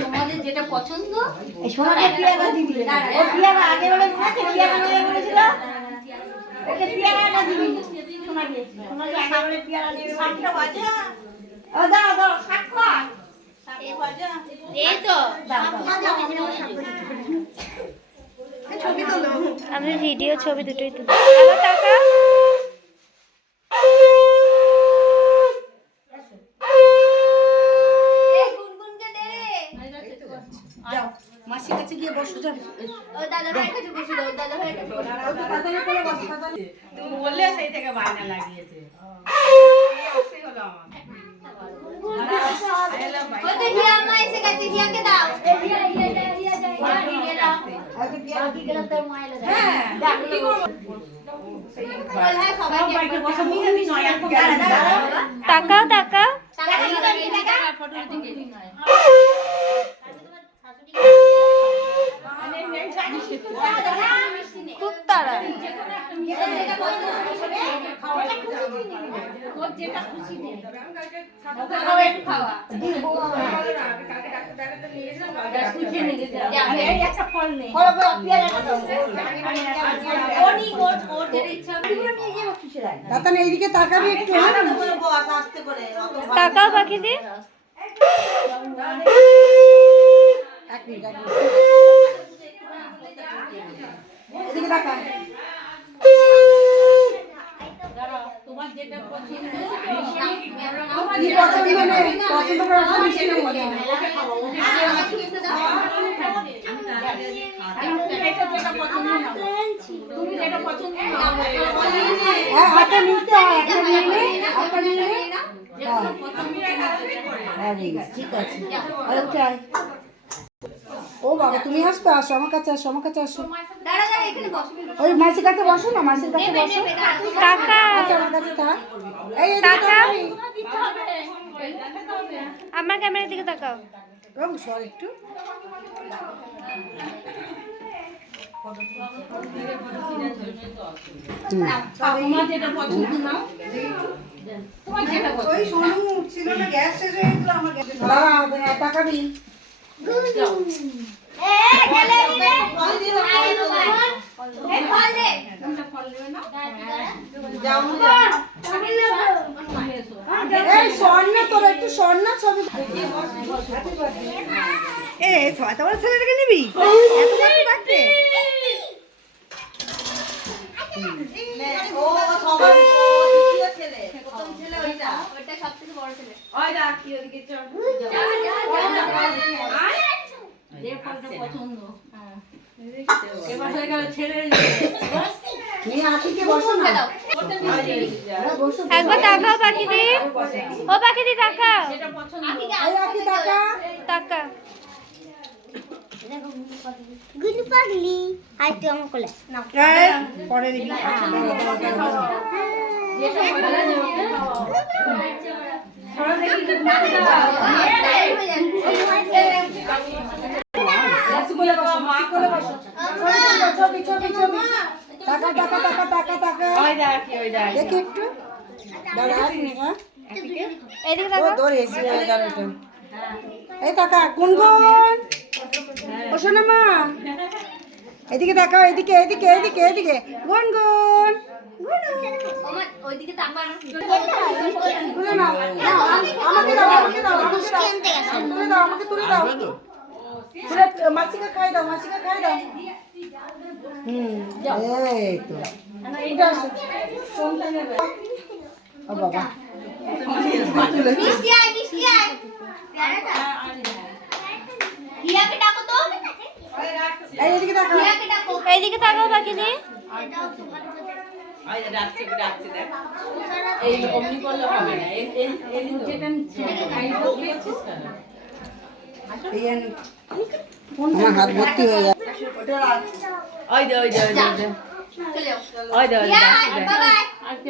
তোমাদের যেটা পছন্দ সোনাকে পিয়ারা দিবি। ও পিয়ারা আগে বলে না পিয়ারা নিয়ে বলেছিল। ওকে পিয়ারাটা দিবি। সোনাকে আগে বলে পিয়ারা নিয়ে সাতটা বাজে। ও দাও দাও শাক খা। শাক বাজে। এই তো ছবি তোলো। আমি ভিডিও ছবি দুটোই তুলি। আবার টাকা যাও মাসির কাছে গিয়ে বসো যাও। ও দাদা ভাই কাছে বসে দাও, দাদা ভাই কাছে বসে দাও। তাড়াতাড়ি করে বসো তাড়াতাড়ি। তুমি বললে সেই থেকে বায়না লাগিয়েছে। এই হলো আমার। ও তো হিয়া মা এসে গেছে, হিয়াকে দাও। হিয়া দাও। আগে পিয়ারা দিয়ে গেলে তো মাইলে দাও। হ্যাঁ, কি করব? হ্যাঁ সবাইকে বসো মিলে মি নয় আর দাঁড়া। টাকা টাকা টাকা দিও টাকা ফটোর দিকে নয়। খুব তাড়া। দাদা এইদিকে তাকাবি একটু। আস্তে করে টাকাও বাকি দি। এক মিনিট এদিকে তাকা। তোমার যেটা পছন্দ কি পছন্দ নেই পছন্দ করে মিষ্টি নেই ওকে খাওয়া ওকে তুমি যেটা পছন্দ নাও। হ্যাঁ হাতে নিতে হয় একটা নিয়ে নে একটা নিয়ে নে। ঠিক আছে আর উঠে ও বাবা তুমি আসতে আসো আমার কাছে আসো আমার কাছে আসো। দাঁড়া দাঁড়া এখানে বসো। ওই মাসির কাছে বসো না মাসির কাছে বসো। টাকা আচ্ছা আমার কাছে থাক। এই টাকা। এদিকে আমার ক্যামেরার দিকে তাকাও। বাবু সর একটু। তোমার যেটা পছন্দ নাও। তোমার যেটা পছন্দ। ওই সোনু ছিল না গ্যাস শেষ হয়ে গেছিল আমার গ্যাস। দাঁড়া টাকা দিই। এই স্বর্ণ তোর একটু স্বর্ণ ছবি এ ছয়টা বড় ছেলেটাকে নিবি এত বড় বাচ্চা ও সবার দ্বিতীয় ছেলে প্রথম ছেলে ওইটা ওটা সবথেকে বড় ছেলে। ওই দেখ কি ওদিকে চল। যা যা যে ফলটা পছন্দ। এবার হয়ে গেল ছেলে নিয়ে আতিকে বসো না দাও। বসো একবার টাকাও বাকি দি। ও বাকি দি টাকা যেটা পছন্দ। এই আতি টাকা টাকা। গুলু পাগলি আই তুই আমার কোলে এই পরে নিবি যেটা ভালো লাগে ওকে খাওয়াও। টাইম হয়ে যাচ্ছে। কোলে বসো মা কোলে বসো ছবি ছবি ছবি টাকা টাকা টাকা টাকা টাকা ওই দেখ ওই দেখ। দেখি একটু দাঁড়া এক মিনিট হ্যাঁ এদিকে ও তাকাও। ধরে এসে গেল এটা এই টাকা গুনগুন ও শোনো মা এদিকে তাকাও এদিকে এদিকে এদিকে এদিকে গুনগুন ওমা ওইদিকে তাকানো। তুলে নাও নাও, আমাকে দাও আমাকে দাও আমাকে দাও তুলে দাও আমাকে তুলে দাও তুলে মাসিকে খাই দাও মাসিকে খাই দাও এই তো এটা আসো ও বাবা মিষ্টি আয় মিষ্টি আয়। হিয়াকে ডাকো তো। এই এদিকে তাকাও হিয়াকে ডাকো। এইদিকে তাকাও বাকি দি। ওই যে ডাকছে ডাকছে দেখ। এই অমনি করলে হবে না। এই যেটা নিচ্ছে এইটা দিয়েছিস কেন? এই আনি আমার হাত ভর্তি হয়ে যাচ্ছে ওই দে ওই দে ওই দে চলে যাও। ওই দে ওই হিয়া দে বাই বাই। আর কি